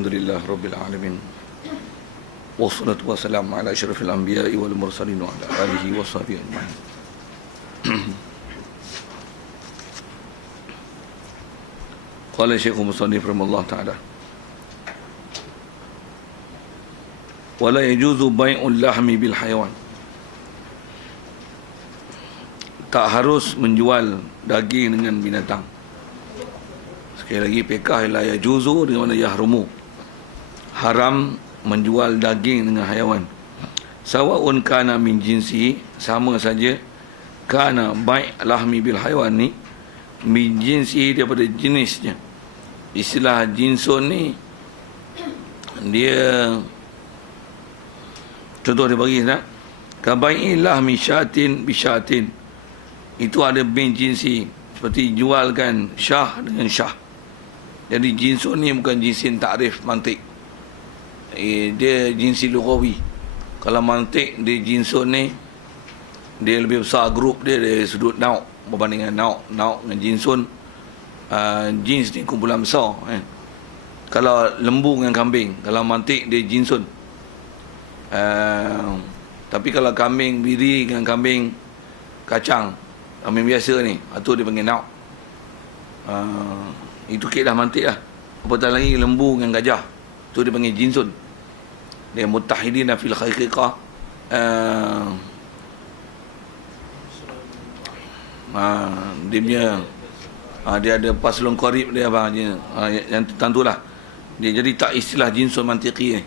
Alhamdulillah Rabbil Alamin. Wassalatu wassalamu ala asyrafil anbiya'i wal mursalin wa ala alihi wa sahbihi ajma'in. Qala Syekhul Musannif rahimahullah ta'ala, wala yajuzu bai'ul lahmi bil hayawan. Tak harus menjual daging dengan binatang. Sekali lagi, pekah la yajuzu dengan mana yahrumu. Haram menjual daging dengan haiwan. Sawa'un kana min jinsi, sama saja. Kana bai' lahmi bil haiwan ni min jinsi, daripada jenisnya. Istilah jinsun ni, dia contoh dia bagi tak? Kabai'i lahmi syatin bisyatin. Itu ada bin jinsi, seperti jualkan syah dengan syah. Jadi jinsun ni bukan jinsin takrif mantik. Dia jinsi lughawi. Kalau mantik, dia jinsun ni dia lebih besar grup dia dari sudut nauk berbanding dengan nauk dengan jinsun. Jins ni kumpulan besar kan. Kalau lembu dengan kambing, kalau mantik dia jinsun. Tapi kalau kambing biri dengan kambing kacang, kambing biasa ni, itu dia panggil nauk. Itu kedah mantik lah. Apatah lagi lembu dengan gajah, itu dia panggil jinsun. Dia muttahidina fil haqiqah. Dia punya dia ada paslon qarib dia abang je. Yang tentulah dia, jadi tak istilah jinsun mantiki ni.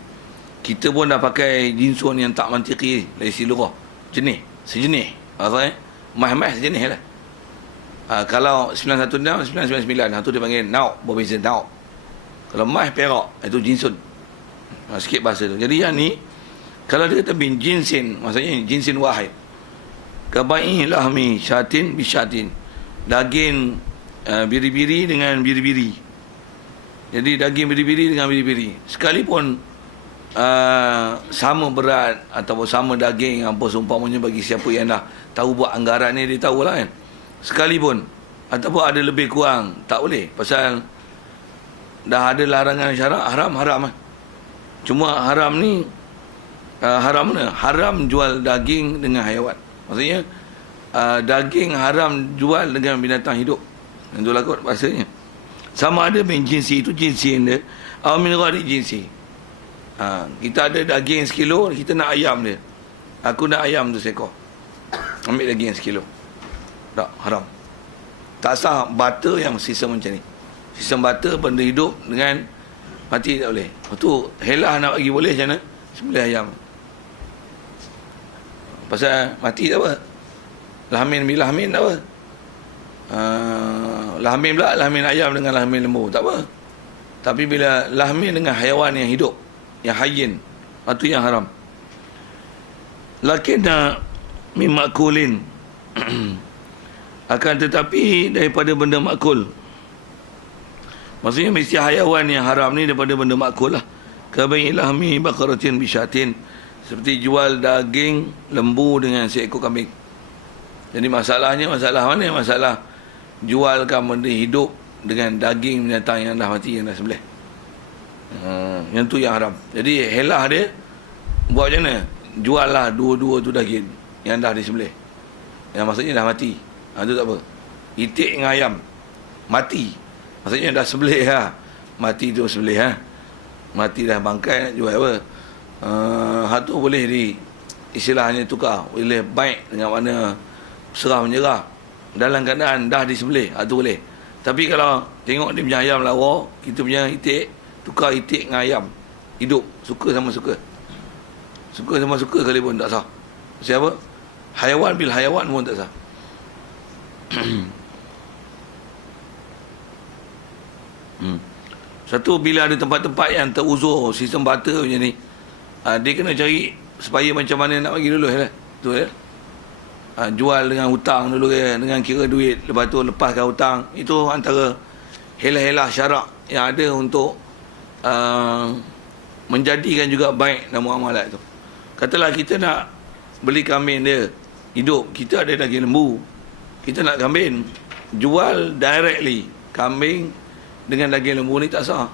Kita pun dah pakai jinsun yang tak mantiki dari siluruh jenis, sejenis. Mah sejenis lah. Kalau 91 nauk, 999, itu dia panggil nauk, berbeza nauk. Kalau mah perak, itu jinsun. Sikit bahasa tu. Jadi yang ni, kalau dia kata bin jinsin, maksudnya jinsin wahid. Kabai'i lahmi syatin bisyatin. Daging biri-biri dengan biri-biri. Jadi daging biri-biri dengan biri-biri. Sekalipun sama berat ataupun sama daging, apa seumpamanya, bagi siapa yang dah tahu buat anggaran ni, dia tahulah kan. Sekalipun ataupun ada lebih kurang, tak boleh. Pasal dah ada larangan syarak, haram lah. Cuma haram ni haram mana? Haram jual daging dengan haiwan. Maksudnya daging haram jual dengan binatang hidup. Itulah kot bahasanya. Sama ada bin jinsi, itu jinsi dia, atau min ghairi jinsi. Kita ada daging 1 kilo, kita nak ayam dia. Aku nak ayam tu seekor, ambil daging 1 kilo. Tak, haram. Tak sah butter yang sistem macam ni. Sistem butter benda hidup dengan mati tak boleh. Itu helah nak bagi boleh macam mana? Sembelih ayam. Pasal mati tak apa. Lahmin bila lahmin tak apa. Lahmin pula, lahmin ayam dengan lahmin lembu tak apa. Tapi bila lahmin dengan haiwan yang hidup, yang hayyin, itu yang haram. Lakinna min makulin. Akan tetapi daripada benda makul. Maksudnya mesti haiwan yang haram ni daripada benda makul lah. Kabai'i lahmi baqaratin bisyatin. Seperti jual daging lembu dengan seekor kambing. Jadi masalah mana? Masalah jualkan benda hidup dengan daging binatang yang dah mati, yang dah sembelih. Yang tu yang haram. Jadi helah dia buat macam mana? Jual lah dua-dua tu daging yang dah disembelih, yang maksudnya dah mati. Itu tak apa. Itik dengan ayam mati, maksudnya dah sembelih lah. Mati tu sembelih ha. Mati dah bangkai, nak jual apa? Tu boleh istilahnya tukar, boleh baik dengan mana serah menyerah dalam keadaan dah disembelih, tu boleh. Tapi kalau tengok dia punya ayam lawa, kita punya itik, tukar itik dengan ayam hidup, suka sama suka kali pun tak sah. Siapa? Haiwan bil haiwan pun tak sah. Satu, bila ada tempat-tempat yang teruzur sistem barter macam ni, dia kena cari supaya macam mana nak bagi dulu lah. Tu ya. Jual dengan hutang dulu ya, dengan kira duit, lepas tu lepaskan hutang. Itu antara helah-helah syarak yang ada untuk menjadikan juga baik dan muamalat tu. Katalah kita nak beli kambing dia hidup, kita ada daging lembu, kita nak kambing, jual directly kambing dengan daging lembu ni tak sah.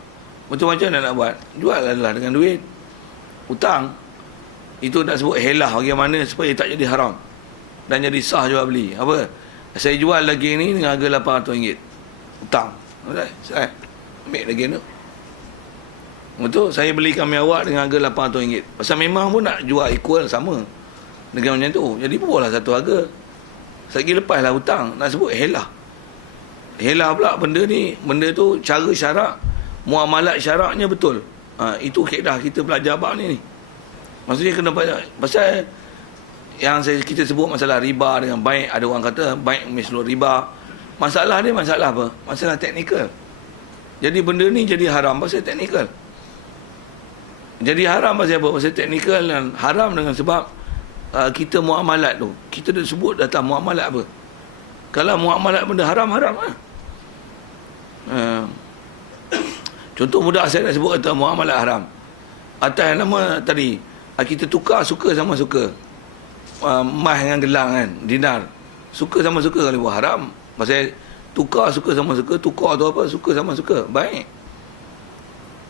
Macam-macam nak buat. Jual adalah dengan duit. Hutang. Itu nak sebut helah bagaimana supaya tak jadi haram. Dan jadi sah jual beli. Apa? Saya jual daging ni dengan harga RM800. Hutang. Saya ambil daging tu. Betul, saya beli kami awak dengan harga RM800. Pasal memang pun nak jual equal sama dengan macam tu. Jadi bolehlah satu harga. Lagi lepas lah hutang. Nak sebut helah. Helah pula benda ni, benda tu cara syarak, muamalat syaraknya betul. Itu kaedah kita belajar bab ni. Maksudnya kena pasal yang kita sebut masalah riba dengan baik. Ada orang kata baik mislu riba. Masalah dia masalah apa? Masalah teknikal. Jadi benda ni jadi haram pasal teknikal. Jadi haram pasal apa? Pasal teknikal, dan haram dengan sebab kita muamalat tu. Kita dah sebut datang muamalat apa? Kalau muamalat benda haram-haram lah. Contoh mudah saya nak sebut kata muamalat haram. Atas nama tadi, kita tukar suka sama suka. Emas dengan gelang kan, dinar. Suka sama suka kalau buat haram. Pasal tukar suka sama suka, tukar tu apa? Suka sama suka. Baik.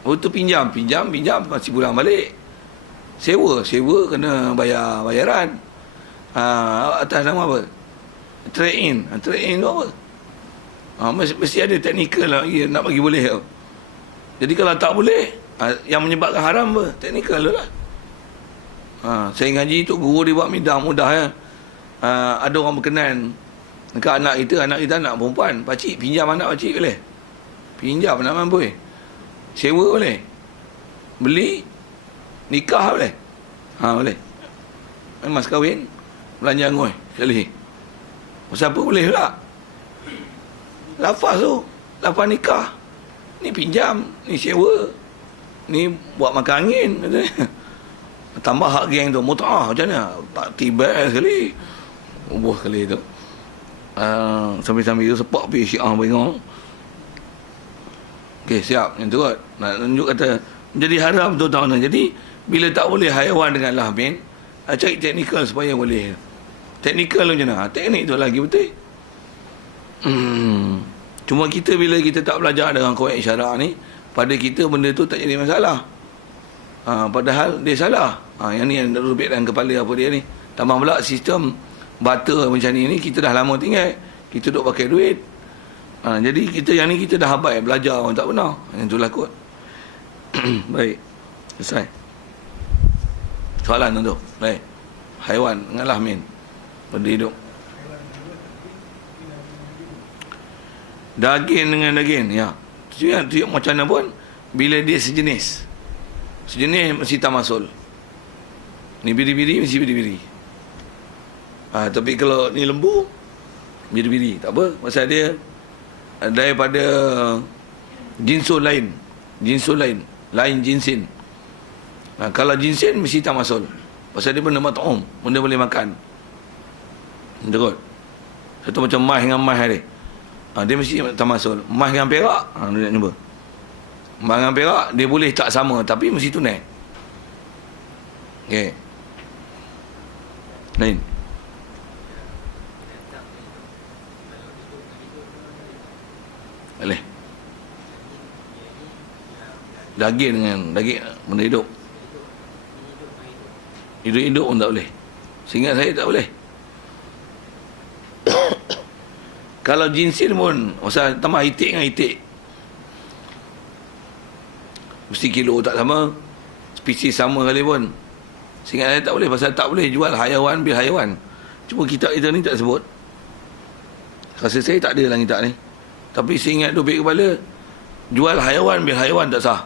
Untuk pinjam masih pulang balik. Sewa kena bayar bayaran. Atas nama apa? Trade in tu apa? Mesti ada teknikal lah nak bagi boleh tau. Jadi kalau tak boleh, yang menyebabkan haram apa? Teknikal tu lah. Saya ngaji tu guru dia buat mudah ya. Ada orang berkenan dekat anak kita anak perempuan, pakcik pinjam anak pakcik boleh? Pinjam anak mampu sewa boleh? Beli nikah boleh? Boleh. Mas kahwin belanja ngoi sekali. Siapa boleh pula? Lafaz tu, lafaz nikah. Ni pinjam, ni sewa. Ni buat makan angin. Tambah hak geng tu, mut'ah macam mana? Tak tiba sekali. Ubuh sekali tu. Sambil-sambil tu sepak pergi syiah bengong. Okey, siap. Yang tu kot. Nak tunjuk kata, jadi haram tu tahu nak. Jadi, bila tak boleh haiwan dengan lahmin, cari teknikal supaya boleh. Teknikal macam mana? Teknik tu lagi betul. Cuma kita bila kita tak belajar dengan kaedah syarak ni, pada kita benda tu tak jadi masalah. Padahal dia salah. Yang ni yang rubik dalam kepala apa dia ni. Tambah pula sistem butter macam ni kita dah lama tinggal. Kita duk pakai duit. Jadi kita yang ni kita dah habai belajar orang tak benar. Yang itulah kot. Baik. Selesai. Soalan tu. Baik. Haiwan dengan lahmin. Benda hidup. Daging dengan daging, ya. Tiap macam mana pun, bila dia sejenis mesti tamasul. Ni biri-biri mesti biri-biri. Tapi kalau ni lembu, biri-biri. Tak apa, pasal dia daripada jinsun lain. Lain jinsin. Kalau jinsin mesti tamasul. Pasal dia benda mat'um, benda boleh makan. Betul. Satu macam mas dengan mas ni. Dia mesti tamasul. Mas dengan perak, dia nak jumpa. Mas dengan perak, dia boleh tak sama, tapi mesti tunai. Okey. Lain. Boleh. Daging dengan daging, benda hidup. Hidup-hidup pun tak boleh. Seingat saya tak boleh. Kalau jinsin pun, usah tambah itik dengan itik. Mesti kilo tak sama, spesies sama kali pun. Seingat saya tak boleh, pasal tak boleh jual haiwan bil haiwan. Cuma kitab kita ni tak sebut. Rasa saya tak ada dalam kitab ni. Tapi seingat tu baik kepala, jual haiwan bil haiwan tak sah.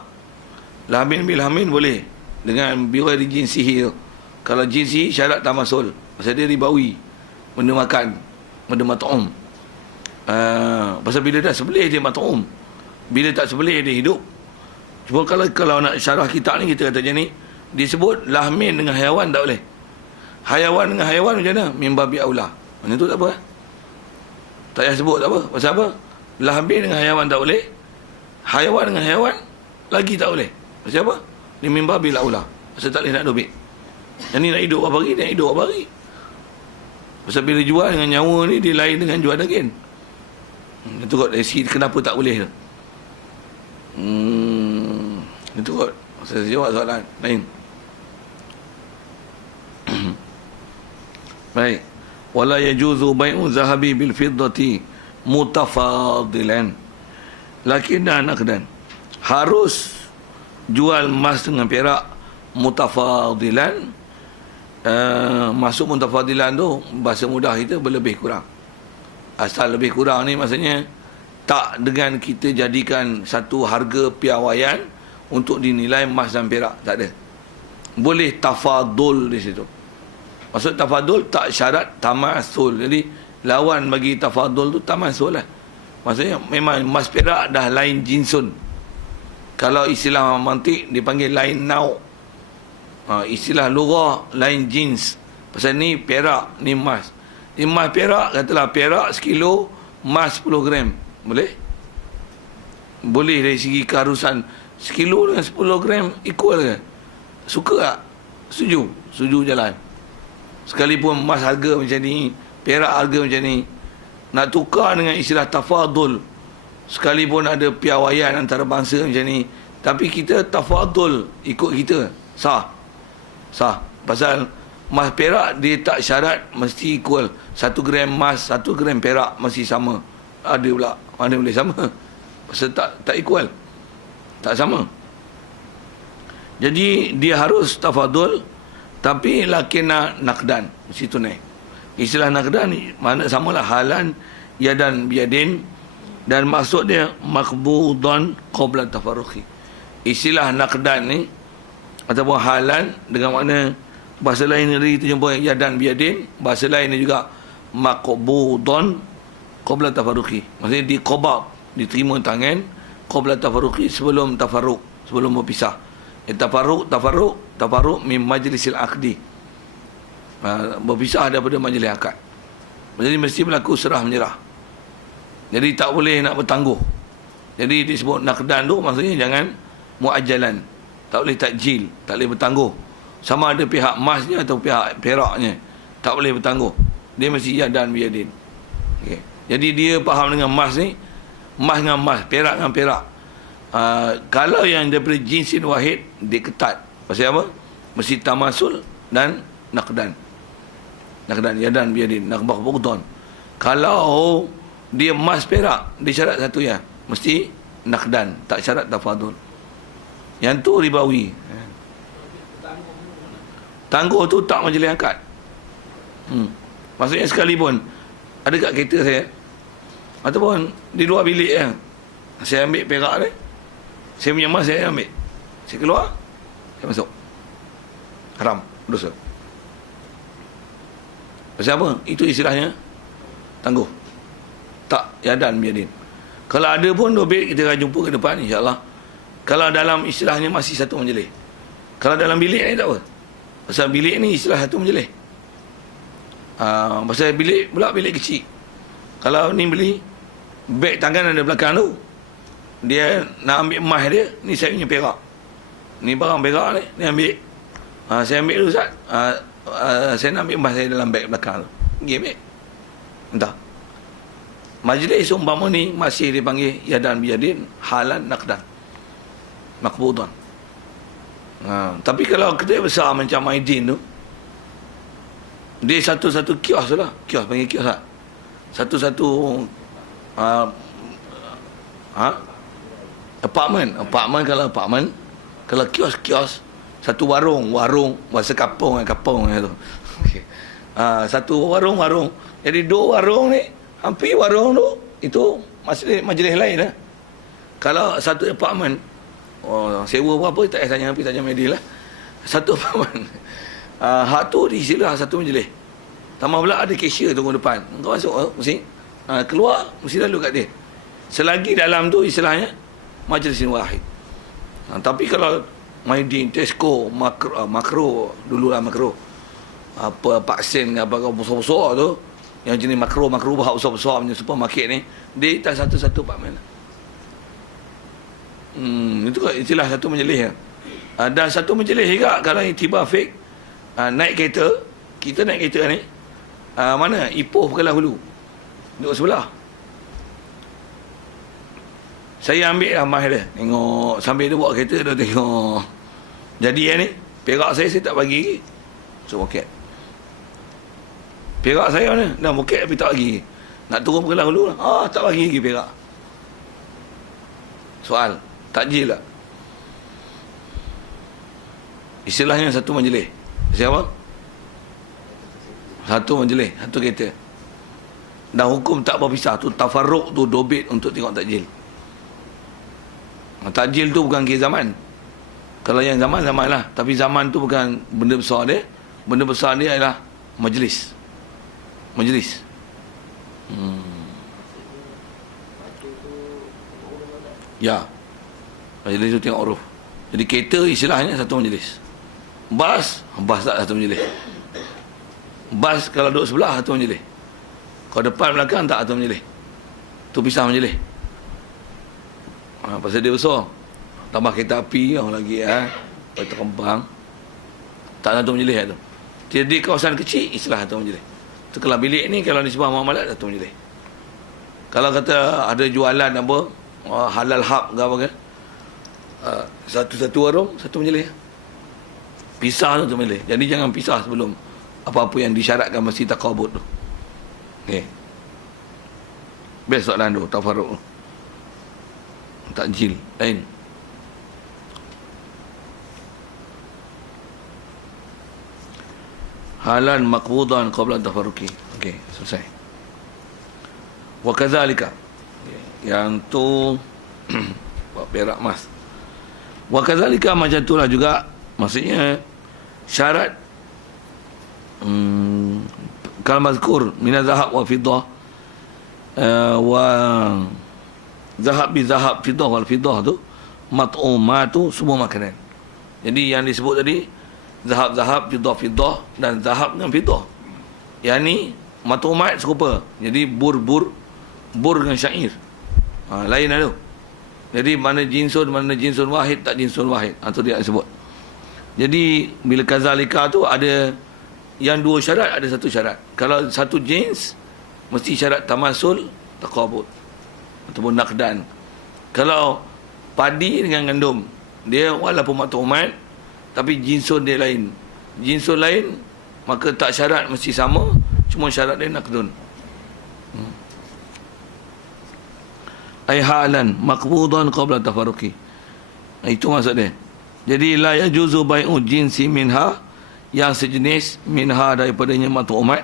Lahmin bil lahmin boleh. Dengan biwa di jinsihi tu. Kalau jinsi syarat tamasul. Pasal dia ribawi. Benda makan. Benda mat'um. Pasal bila dah sebelih dia mat'um. Bila tak sebelih dia hidup. Cuma kalau nak syarah kitab ni kita kata macam ni, disebut lahmin dengan haiwan tak boleh. Haiwan dengan haiwan macam mana? Min babi aula. Macam tu tak apa. Tak payah sebut tak apa. Pasal apa? Lahmin dengan haiwan tak boleh. Haiwan dengan haiwan lagi tak boleh. Pasal apa? Ni min babi aula. Pasal tak boleh nak dobit. Yang ni nak hidup apa hari, nak hidup apa hari. Pasal bila jual dengan nyawa ni, dia lain dengan jual daging. Itu kot dari segi kenapa tak boleh tu. Itu kot. Saya jawab soalan lain. Baik. Wala yajuzu bai'u zahabi bil fiddati mutafadilan. Lakin dan nakdan. Harus jual emas dengan perak mutafadilan. Masuk mutafadilan tu bahasa mudah kita berlebih kurang. Asal lebih kurang ni maksudnya tak dengan kita jadikan satu harga piawaian untuk dinilai emas dan perak, tak ada. Boleh tafadul di situ. Maksud tafadul tak syarat tamasul. Jadi lawan bagi tafadul tu tamasul lah. Maksudnya memang emas perak dah lain jinsun. Kalau istilah mantik dipanggil lain nau. Istilah lughah lain jins. Pasal ni perak, ni emas. Emas perak, katalah perak sekilo, emas 10 gram. Boleh? Boleh dari segi keharusan. Sekilo dengan 10 gram equal ke? Suka tak? Setuju? Setuju jalan. Sekalipun emas harga macam ni, perak harga macam ni, nak tukar dengan istilah tafadul, sekalipun ada piawaian antara bangsa macam ni, tapi kita tafadul ikut kita, sah. Sah. Pasal emas perak dia tak syarat mesti equal. 1 gram emas, 1 gram perak mesti sama. Ada pula mana boleh sama? Pasal tak equal. Tak sama. Jadi dia harus tafadul, tapi lakina nakdan, mesti tunai. Istilah nakdan ni mana samalah halan yadan biadin, dan maksud dia makbudan qabla tafarruqi. Istilah nakdan ni ataupun halan dengan makna bahasa lain dari itu jumpa yadan biadin, bahasa lain ni juga makbudan qabla tafarruqi. Maksudnya diqabab, diterima tangan qabla tafarruqi, sebelum tafarruq, sebelum berpisah. Tafarruq min majlisil aqdi. Berpisah daripada majlis akad. Jadi mesti berlaku serah menyerah. Jadi tak boleh nak bertangguh. Jadi disebut nakdan tu maksudnya jangan muajjalan. Tak boleh takjil, tak boleh bertangguh. Sama ada pihak emasnya atau pihak peraknya, tak boleh bertangguh. Dia mesti yadan biyadin. Okay. Jadi dia faham dengan emas ni, emas dengan emas, perak dengan perak. Kalau yang daripada jinsin wahid, dia ketat. Pasal apa? Mesti tamasul dan nakdan. Nakdan, yadan biyadin, nakbah bugdan. Kalau dia emas perak, dia syarat satu ya, mesti nakdan, tak syarat tafadul. Yang tu ribawi. Tangguh tu tak majlis akad. Maksudnya sekalipun ada kat kereta saya, ataupun di luar bilik ya, saya ambil perak ni, saya punya emas saya ambil, saya keluar, saya masuk. Haram, dosa. Pasal apa? Itu istilahnya tangguh. Tak yadan biadin. Kalau ada pun dobit, kita akan jumpa ke depan insya-Allah. Kalau dalam istilahnya masih satu majlis. Kalau dalam bilik ni tak apa. Pasal bilik ni istilah satu majlis. Pasal bilik pula bilik kecil. Kalau ni beli beg tangan ada belakang tu, dia nak ambil emas dia, ni saya punya perak, ni barang perak ni ambil. Saya ambil dulu Ustaz. Saya nak ambil emas saya dalam beg belakang tu, pergi ambil. Entah. Majlis umpama ni masih dipanggil yadan biyadin, halan nakdan, makbudan. Tapi kalau kedai besar macam Aidin tu, dia satu-satu kios lah. Kios, panggil kios lah. Satu-satu apartment. Kalau apartment, kalau kios, satu warung bahasa kampung tu. Okay. Satu warung. Jadi dua warung ni, hampir warung tu itu majlis lain lah. Kalau satu apartment, sewa berapa tak payah tanya, tapi tanya Medil lah. Satu apartment. Hak tu diisilah satu majlis. Tambah pula ada cashier tunggu depan. Kau masuk mesti keluar mesti lalu kat dia. Selagi dalam tu istilahnya majlisin wahid. Tapi kalau Maidin, Tesco, Makro dululah Makro. Apa Pak Sen apa besar-besar tu, yang jenis makro bahak besar-besar punya supermarket ni, dia tak satu-satu apartment. Itu istilah satu majlis ya. Dan satu majlis juga kalau tiba fake, naik kereta, kita naik kereta ni, mana Ipoh Pekelah Hulu, duduk sebelah. Saya ambil lah mas dia. Tengok sambil dia bawa kereta dia tengok. Jadi ni perak saya tak bagi lagi. So okey. Perak saya ni dah okey tapi tak bagi. Nak turun pergelang dulu lah. Tak bagi lagi perak. Soal, takjil tak? Istilahnya satu majlis. Siapa? Satu majlis, satu kereta. Dan hukum tak berpisah tu, tafarruq tu dobit untuk tengok takjil. Takjil tu bukan kira zaman. Kalau yang zaman lah, tapi zaman tu bukan benda besar dia. Benda besar dia adalah majlis. Majlis. Ya. Majlis tu tengok uruf. Jadi kereta istilahnya satu majlis. Bas tak satu majlis. Bas kalau duduk sebelah satu majlis. Kalau depan belakang tak satu majlis. Tu pisah majlis. Pasal dia besar. Tambah kereta api lagi Lepas terbang. Tak satu majlis tu. Jadi kawasan kecil istilah satu majlis. Tu kalau bilik ni kalau di sebelah muamalat satu majlis. Kalau kata ada jualan apa halal hab ke apa ke, satu-satu warung satu majlis. Pisah tu majlis. Jadi jangan pisah sebelum apa-apa yang disyaratkan mesti taqabud tu. Okey. Best soalan tu tafarruq. Takjil lain. Halan maqbudan qabla tafarruqi. Okey, selesai. Wa kadzalika. Yang tu buat perak emas. Wa kadzalika macam itulah juga, maksudnya syarat kal mazkur min zahab wa fiddah wa zahab bi zahab fiddah wal fiddah tu mat'umatu semua makanan. Jadi yang disebut tadi zahab-zahab, fiddah-fiddah dan zahab dengan fiddah. Yang ni mat'umat serupa. Jadi bur dengan syair. Lain lah tu. Jadi mana jinsun wahid tak jinsun wahid. Itu dia sebut. Jadi bila kazalika tu ada yang dua syarat, ada satu syarat. Kalau satu jins mesti syarat tamasul taqabud ataupun naqdan. Kalau padi dengan gandum, dia walaupun mat'umat tapi jinsun dia lain. Jinsun lain maka tak syarat mesti sama, cuma syarat dia naqdun. Ai halan maqbudan qabla tafarruqi. Itu maksud dia. Jadi la yajuzu bai'u jinsi minha, yang sejenis minha daripadanya mat'umat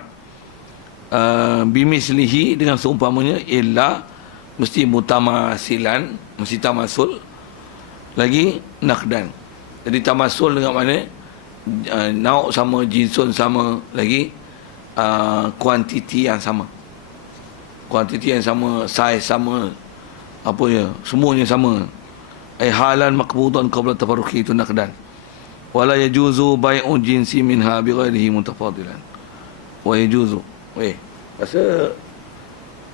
bimislihi dengan seumpamanya, illa mesti mutamasilan, mesti tamasul, lagi naqdan. Jadi tamasul dengan mana nauk sama, jinsun sama, lagi kuantiti yang sama. Kuantiti yang sama, saiz sama, apa ya, semuanya sama. Ai halan maqbudan qabla tafarruqi, itu naqdan. Wala yajuzu bai'u jinsi minha bighairihi mutafadilan. Wa yajuzu. Rasa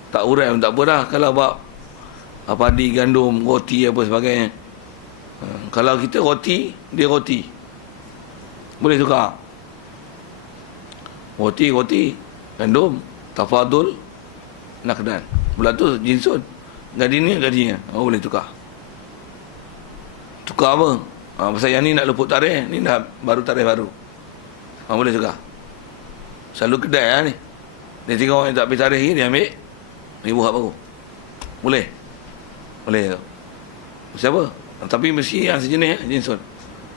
tak urai pun tak apa dah kalau bab padi, gandum, roti apa sebagainya. Kalau kita roti, dia roti. Boleh tukar. Roti, gandum, tafadul, naqdan. Pula tu jinsun. Gadinya. Boleh tukar. Tukar apa? Pasal yang ni nak leput tarikh, ni dah baru tarikh baru. Boleh tukar. Selalu kedai lah ni. Dia tengok orang yang tak habis tarikh ni, dia ambil ribu hak baru. Boleh tu. Siapa? Tapi mesti yang sejenis jinsun.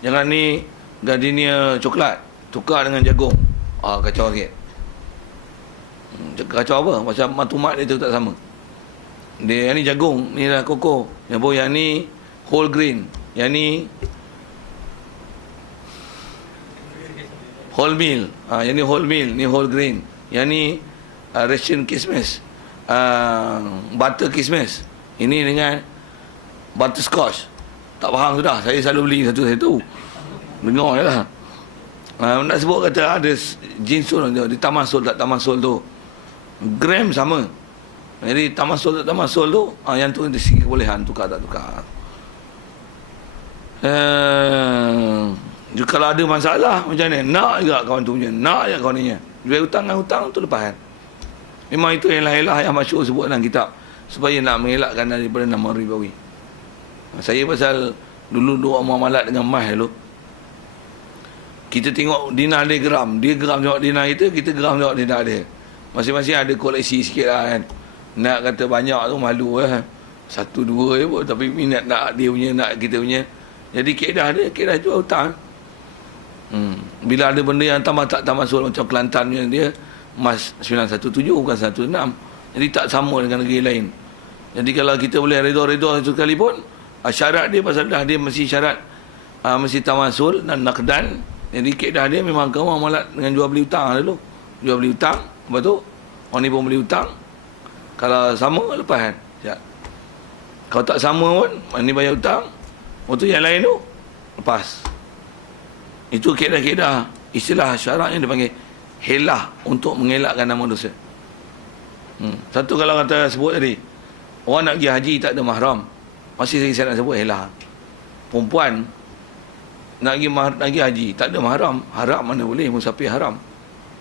Jangan ni gardenia coklat tukar dengan jagung. Kacau sikit. Kacau apa? Macam matumat dia tu tak sama. Dia yang ni jagung, ni dah koko. Yang ni whole grain. Yang ni whole meal. Yang ni whole meal, ni whole grain. Yang ni ration kismis. Butter kismis. Ini dengan butterscotch. Tak faham sudah. Saya selalu beli satu-satu. Dengar je lah. Nak sebut kata ada jinsun tu. Di tamasul tak tamasul tu. Gram sama. Jadi tamasul tak tamasul tu. Yang tu dari segi kebolehan. Tukar tak tukar. Kalau ada masalah macam ni. Nak juga kawan tu punya. Nak je kawan ni. Jual hutang dengan hutang tu lepas kan. Memang itu yang lah yang masyhur sebut dalam kitab. Supaya nak mengelakkan daripada nama ribawi. Saya pasal dulu dua muamalat dengan Mas dulu. Kita tengok dinah dia geram. Dia geram tengok dinah kita geram tengok dinah dia. Masing-masing ada koleksi sikit lah kan. Nak kata banyak tu malu lah. Satu dua je pun. Tapi minat nak dia punya, nak kita punya. Jadi keedah jual hutang. Bila ada benda yang tambah tak tambah masuk macam Kelantan punya dia, Mas 917 bukan 16. Jadi tak sama dengan negeri lain. Jadi kalau kita boleh redha-redha satu kali pun, syarat dia pasal dah dia mesti syarat mesti tamasul dan nakdan. Jadi keedah dia memang kau muamalat dengan jual beli hutang dulu. Jual beli hutang, lepas tu orang ni pun beli hutang. Kalau sama lepas kan. Ya. Kalau tak sama pun, ni bayar hutang. Waktu yang lain tu lepas. Itu keedah-keedah istilah syaratnya dipanggil helah untuk mengelakkan nama dosa. Satu kalau kata sebut tadi, orang nak pergi haji tak ada mahram. Masih lagi saya nak sebut helah. Perempuan nak pergi haji tak ada mahram. Haram mana boleh, musafir haram.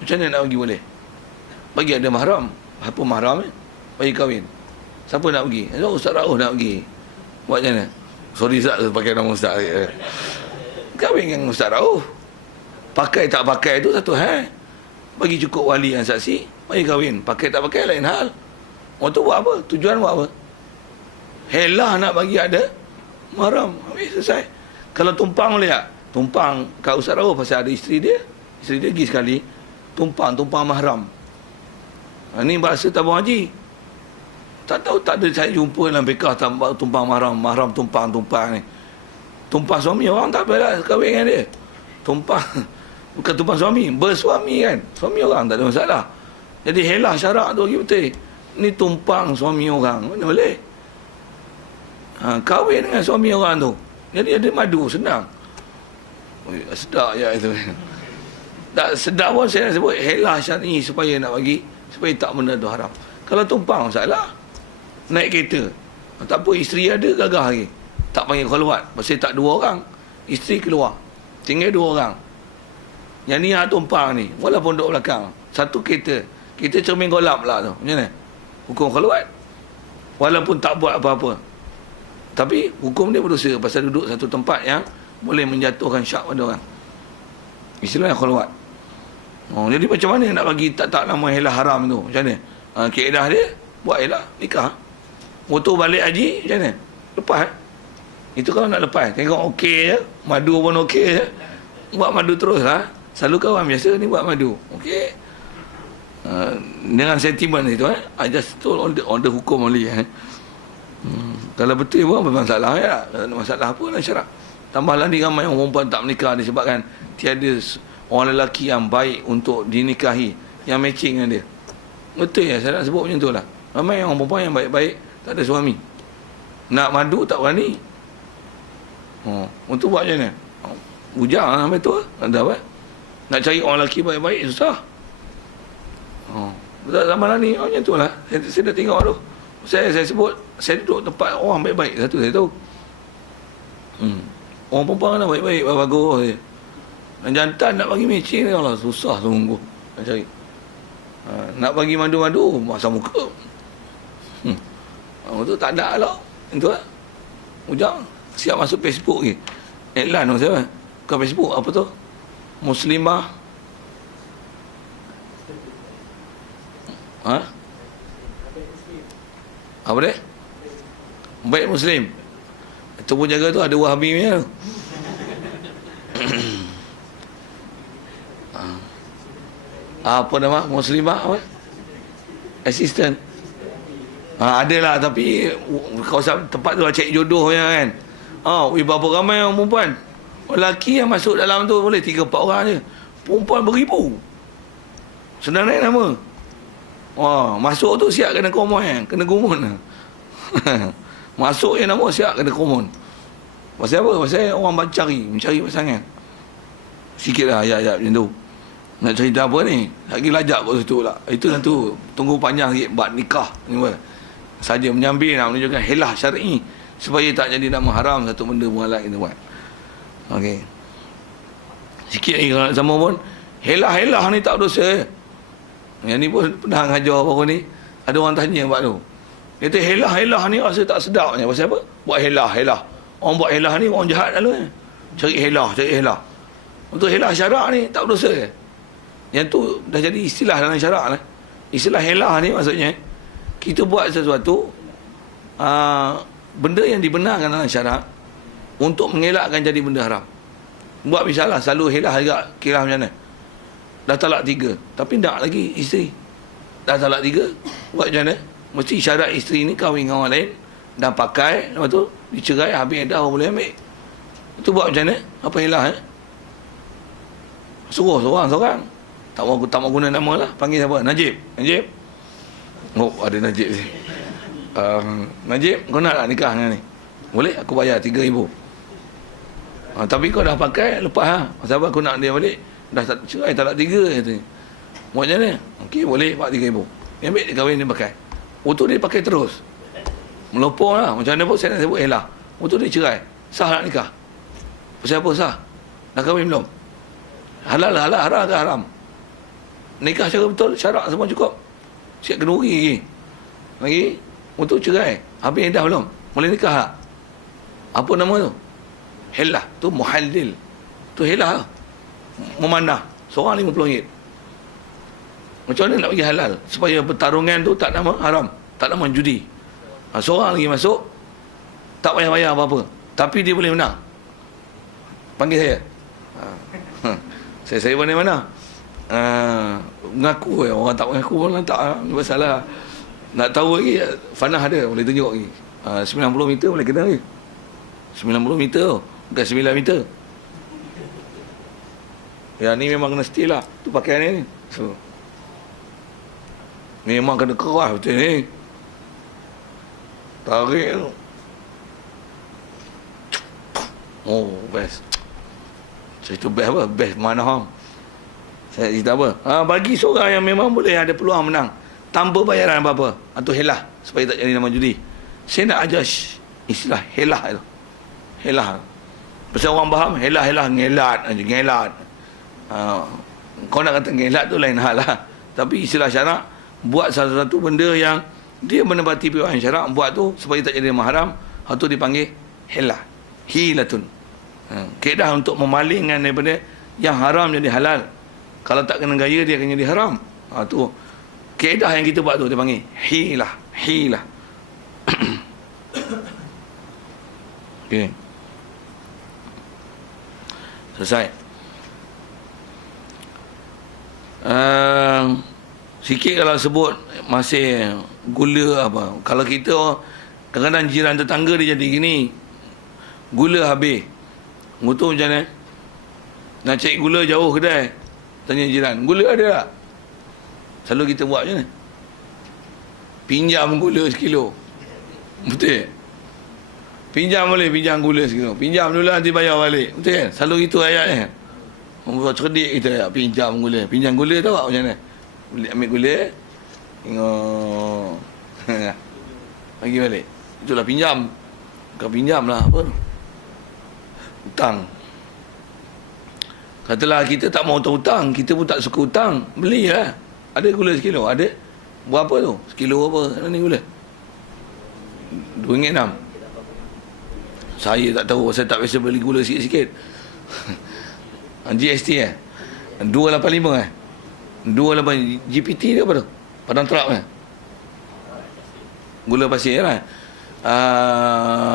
Macam mana nak pergi boleh? Bagi ada mahram. Apa mahram ni? Bagi kahwin. Siapa nak pergi? Ustaz Rauf nak pergi. Buat macam mana? Sorry Ustaz, pakai nama Ustaz. Kahwin dengan Ustaz Rauf. Pakai tak pakai tu satu hal. Bagi cukup wali yang saksi, bagi kahwin. Pakai tak pakai lain hal. Orang tu buat apa? Tujuan buat apa? Helah nak bagi ada mahram. Habis selesai. Kalau tumpang boleh tak? Tumpang kat Ustaz Rauf pasal ada isteri dia. Isteri dia pergi sekali. Tumpang mahram. Ini bahasa tabung haji. Tak tahu, tak ada saya jumpa dalam bekah tumpang mahram. Mahram tumpang ni. Tumpang suami orang tak apa lah kahwin dengan dia. Tumpang, bukan tumpang suami, bersuami kan. Suami orang tak ada masalah. Jadi helah syarat tu lagi betul. Ni tumpang suami orang. Mana boleh? Kahwin dengan suami orang tu. Jadi ada madu, senang. Sedap je itu. Tak sedap pun saya nak sebut helah syar'i supaya nak bagi, supaya tak benda tu haram. Kalau tumpang salah, naik kereta. Tak apa, isteri ada gagah lagi. Tak panggil khalwat. Pasal tak dua orang. Isteri keluar. Tinggal dua orang. Yang ni tumpang ni. Walaupun duduk belakang. Satu kereta. Kita cermin golap pula tu. Macam mana? Hukum khalwat. Walaupun tak buat apa-apa. Tapi hukum dia berdosa. Pasal duduk satu tempat yang boleh menjatuhkan syak pada orang. Istilahnya khalwat. Jadi macam mana nak bagi tak nama helah haram tu? Macam mana? Keedah dia, buat helah, nikah. Motor balik haji, macam mana? Lepas. Itu kalau nak lepas. Tengok okey je. Madu pun okey je. Buat madu terus lah. Selalu kawan biasa ni buat madu. Okey. Dengan sentimen itu. I just told on the hukum only. Kalau betul pun apa masalah ya. Kalau ada masalah apa lah syarat. Tambahlah ni ramai yang perempuan tak menikah disebabkan tiada orang lelaki yang baik untuk dinikahi. Yang matching dengan dia. Betul ya, saya nak sebut macam tu lah. Ramai orang perempuan yang baik-baik tak ada suami. Nak madu tak berani. Untuk buat macam mana? Bujang lah betul. Ada apa? Nak cari orang lelaki baik-baik susah. Betul zaman lah ni. Macam tu lah. Saya dah tengok tu. Saya sebut, saya duduk tempat orang baik-baik. Satu saya tahu. Orang perempuan nak baik-baik, bagus je. Dan jantan nak bagi matching ni Allah, susah sungguh nak cari. Nak bagi madu-madu, masa muka. Itu tak ada lah. Itu lah. Ujang, siap masuk Facebook ni. Iklan tu siapa? Ke Facebook, apa tu? Muslimah. Apa dia? Baik Muslim. Itu pun jaga tu ada Wahabi punya. Apa nama? Muslimah apa? Assistant. Adalah tapi kawasan tempat tu lah cek jodoh punya kan. Berapa ramai orang perempuan. Lelaki yang masuk dalam tu boleh 3-4 orang je. Perempuan beribu. Senang naik nama. Masuk tu siap kena komen, kena gumun. Masuk je nama siap kena komen. Pasal apa? Pasal orang mencari pasangan. Sikitlah ayat-ayat macam tu. Nak cerita apa ni? Lagi lajak kat situ lah. Itu kan tu. Tunggu panjang sikit buat nikah. Ni apa? Saja menyambil nak menunjukkan helah syar'i supaya tak jadi nama haram satu benda mualaf kita buat. Okey. Sikit lagi kalau nak sama pun helah-helah ni tak dosa. Yang ni pun pernah ngajar baru ni. Ada orang tanya buat tu. Dia kata helah-helah ni rasa tak sedap. Pasal apa? Buat helah-helah. Orang buat helah ni orang jahat lalu cari helah. Untuk helah syarak ni tak berdosa ke? Yang tu dah jadi istilah dalam syarak lah. Istilah helah ni maksudnya kita buat sesuatu benda yang dibenarkan dalam syarak untuk mengelakkan jadi benda haram. Buat misalnya selalu helah agak kira macam mana? Dah talak 3 tapi tak lagi isteri. Dah talak 3 buat macam mana? Mesti syarat isteri ni kahwin dengan orang lain dan pakai, lepas tu dicerai, habis dah orang boleh ambil. Itu buat macam mana? Apa helah Suruh seorang. Tak mau guna nama lah. Panggil siapa? Najib. Oh, ada Najib ni. Najib, kau nak tak nikah dengan ni? Boleh, aku bayar 3,000. Tapi kau dah pakai, lepas lah. Sebab aku nak dia balik. Dah tak cerai, tak nak 3 katanya. Buat macam mana? Okey, boleh, pak 3,000. Dia ambil, dia kahwin, dia pakai. Waktu dia pakai terus. Melopong lah. Macam mana pun saya nak sebut helah. Waktu dia cerai. Sah nak nikah? Pasal apa sah? Dah kahwin belum? Halal, haram ke haram? Nikah secara betul, syarat semua cukup. Siap kenduri lagi. Untuk cerai. Habis dah belum? Boleh nikah tak? Apa nama tu? Helah. Tu muhallil. Tu helah. Memanah. Seorang RM50. Macam mana nak bagi halal? Supaya pertarungan tu tak nama haram. Tak nama judi. Seorang lagi masuk. Tak payah bayar apa-apa. Tapi dia boleh menang. Panggil saya. Saya mana mana? Mengaku orang tak mengaku pun tak masalah. Nak tahu lagi fanah ada boleh tunjuk lagi. 90 meter boleh kena lagi. 90 meter bukan 9 meter. Ya ni memang kena steel lah. Tu pakaian ni. So, memang kena keras betul ni. Tarik tu. Oh, best. Cerita best apa? Best mana ham? Saya cerita apa? Bagi seorang yang memang boleh ada peluang menang tanpa bayaran apa-apa atau helah supaya tak jadi nama judi. Saya nak ajar istilah helah itu. Helah. Pasal orang faham helah ngelat aja, ngelat. Kau nak kata ngelat tu lain hal lah. Tapi istilah syarak buat salah satu benda yang dia menepati pilihan syarak, buat tu supaya tak jadi mahram, itu dipanggil helah. Hilatun. Kaedah untuk memalingkan daripada yang haram jadi halal. Kalau tak kena gaya dia akan jadi haram. Tu kaedah yang kita buat tu dia panggil hilah. Okey. Selesai. Sikit kalau sebut masih gula apa. Kalau kita kadang-kadang jiran tetangga dia jadi gini. Gula habis. Ngutu macam mana? Nak cari gula jauh kedai. Tanya jiran, gula ada tak? Selalu kita buat macam mana? Pinjam gula sekilo. Betul? Pinjam boleh, pinjam gula sekilo. Pinjam dulu nanti bayar balik. Betul kan? Selalu itu ayatnya. Orang cerdik kita ya, pinjam gula. Pinjam gula tahu tak macam mana? Ambil gula. Tengok. Bagi balik. Itulah pinjam. Kau pinjam lah apa? Hutang. Katalah kita tak mau hutang, kita pun tak suka hutang, belilah. Ada gula sekilo, ada. Berapa tu? Sekilo apa? Mana ni gula? RM2.6. Saya tak tahu, saya tak biasa beli gula sikit-sikit. GST $2.85 $2.8 GPT dia apa tu? Padang Terap gula pasir lah.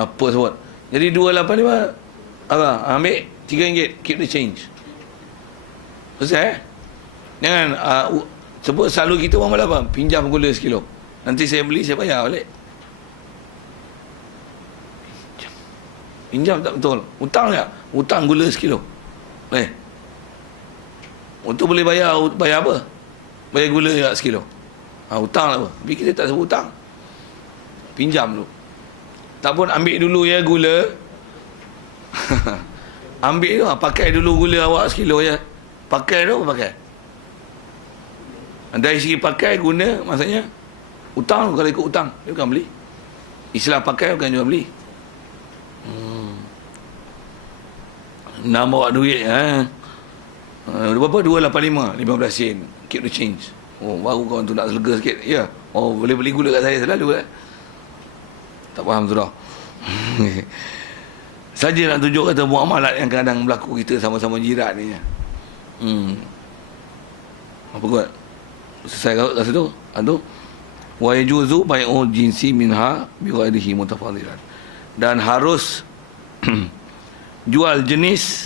Apa sebut? Jadi $2.85 apa? Ambil RM3, keep the change. Selesai. Jangan sebut selalu kita orang apa? Pinjam gula sekilo. Nanti saya beli, saya bayar balik. Pinjam tak betul. Hutang tak? Hutang gula sekilo. Boleh. Untuk boleh bayar apa? Bayar gula juga sekilo. Hutang lah apa? Tapi kita tak sebut hutang. Pinjam dulu. Tak pun ambil dulu ya gula. Ambil tu, pakai dulu gula awak sekilo ya. Pakai tu apa pakai? Dari segi pakai guna, maksudnya hutang. Kalau ikut hutang, dia bukan beli. Istilah pakai bukan jual beli. Nak bawa duit berapa? $2.85 15 sen. Keep the change. Oh, baru kawan tu nak selega sikit. Ya. Oh, boleh beli gula kat saya selalu Tak faham tu dah. saja nak tunjuk kata muamalat yang kadang berlaku kita sama-sama jiran ni. Apa kot? Selesai kat situ. Itu wa yajuzu bai'u jinsi minha bi ghairihi mutafadilan. Dan harus jual jenis